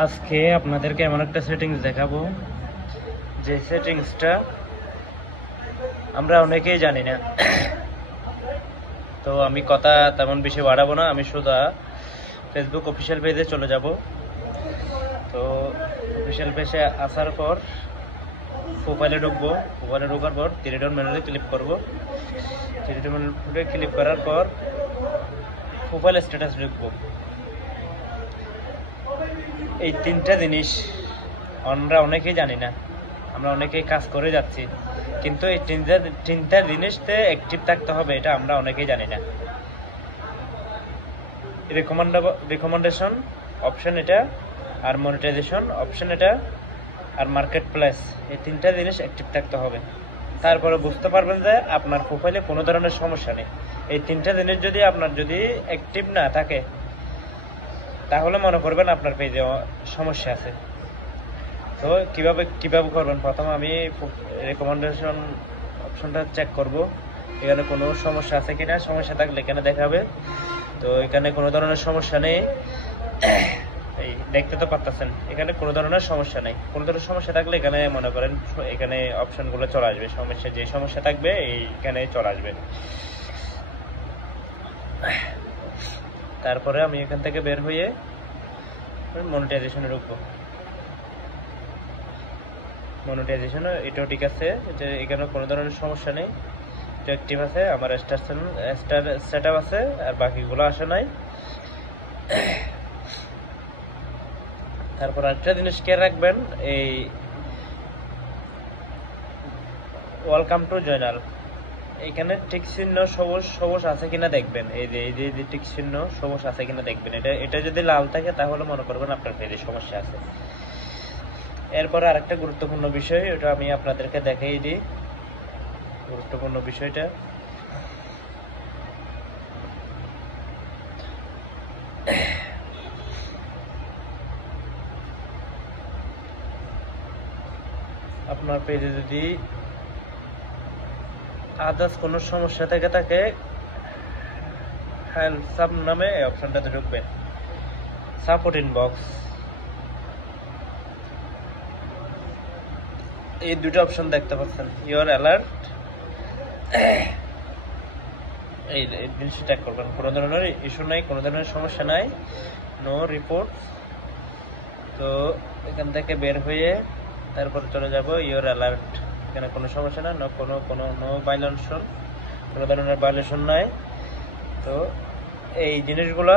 আজকে আপনাদেরকে এমন একটা সেটিংস দেখাবো যে সেটিংসটা আমরা অনেকেই জানি না। তো আমি কথা তেমন বেশি বাড়াবো না, আমি সোজা ফেসবুক অফিসিয়াল পেজে চলে যাব। তো অফিসিয়াল পেজে আসার পর প্রোফাইলে ঢুকবো। প্রোফাইলে ঢোকার পর থ্রি ডট মেনুতে ক্লিক করবো। থ্রি ডট মেনুতে ক্লিক করার পর প্রোফাইল স্ট্যাটাস ঢুকবো। এই তিনটা জিনিস আমরা অনেকেই জানি না, আমরা অনেকেই কাজ করে যাচ্ছি, কিন্তু এই তিনটা জিনিসতে অ্যাক্টিভ থাকতে হবে এটা আমরা অনেকেই জানি না। রিকমেন্ডেশন অপশন এটা, আর মনিটাইজেশন অপশন এটা, আর মার্কেট প্লেস, এই তিনটা জিনিস অ্যাক্টিভ থাকতে হবে। তারপরে বুঝতে পারবেন যে আপনার প্রোফাইলে কোনো ধরনের সমস্যা নেই। এই তিনটা জিনিস যদি আপনার অ্যাক্টিভ না থাকে তাহলে মনে করবেন আপনার পেজে সমস্যা আছে। তো কিভাবে করবেন, প্রথমে আমি রেকমেন্ডেশন অপশনটা চেক করব, এখানে কোনো সমস্যা আছে কিনা। সমস্যা থাকলে এখানে দেখাবে। তো এখানে কোনো ধরনের সমস্যা নেই, এই দেখতে তো পারতেছেন এখানে কোনো ধরনের সমস্যা নেই। কোনো ধরনের সমস্যা থাকলে এখানে মনে করেন এখানে অপশনগুলো চলে আসবে, যে সমস্যা থাকবে এইখানে চলে আসবে। তারপরে আমি এখান থেকে বের হয়ে মনিটাইজেশনে ঢুকবো। মনিটাইজেশন এটাও ঠিক আছে, যে এখানে কোনো ধরনের সমস্যা নেই, এটা অ্যাক্টিভ আছে। আমার স্টার সেট আপ আছে, আর বাকিগুলো আসে নাই। তারপর আরেকটা জিনিস খেয়াল রাখবেন, এই ওয়েলকাম টু জয়নাল, এখানে টিক চিহ্ন সবুজ আছে কিনা দেখবেন। এই যে টিক চিহ্ন সবুজ আছে কিনা দেখবেন। এটা যদি লাল থাকে তাহলে মনে করবেন আপনার পেজে সমস্যা আছে। এরপরে আরেকটা গুরুত্বপূর্ণ বিষয়, ওটা আমি আপনাদেরকে দেখাই দিই। গুরুত্বপূর্ণ বিষয়টা আপনার পেজে যদি আদার্স কোনো সমস্যা থেকে থাকে, হেল্প সাব নামে এই অপশনটাতে ঢুকবেন। সাপোর্ট ইনবক্স, এই দুটো অপশন দেখতে পাচ্ছেন। ইউর অ্যালার্ট, এই জিনিসটা চেক করবেন। কোনো ধরনের ইস্যু নাই, কোনো ধরনের সমস্যা নাই, নো রিপোর্ট। তো এখান থেকে বের হয়ে তারপর চলে যাব ইউর অ্যালার্ট, এখানে কোনো সমস্যা না, নো ভায়োলেশন, কোনো ধরনের ভায়োলেশন নাই। তো এই জিনিসগুলো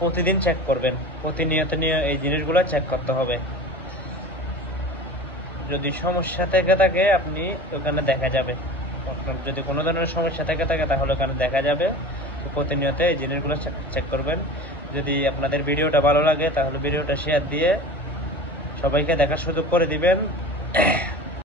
প্রতিদিন চেক করবেন, প্রতিনিয়ত এই জিনিসগুলো চেক করতে হবে। যদি সমস্যা থেকে থাকে আপনি ওখানে দেখা যাবে, আপনার যদি কোনো ধরনের সমস্যা থেকে থাকে তাহলে ওখানে দেখা যাবে। তো প্রতিনিয়ত এই জিনিসগুলো চেক করবেন। যদি আপনাদের ভিডিওটা ভালো লাগে তাহলে ভিডিওটা শেয়ার দিয়ে সবাইকে দেখার সুযোগ করে দিবেন।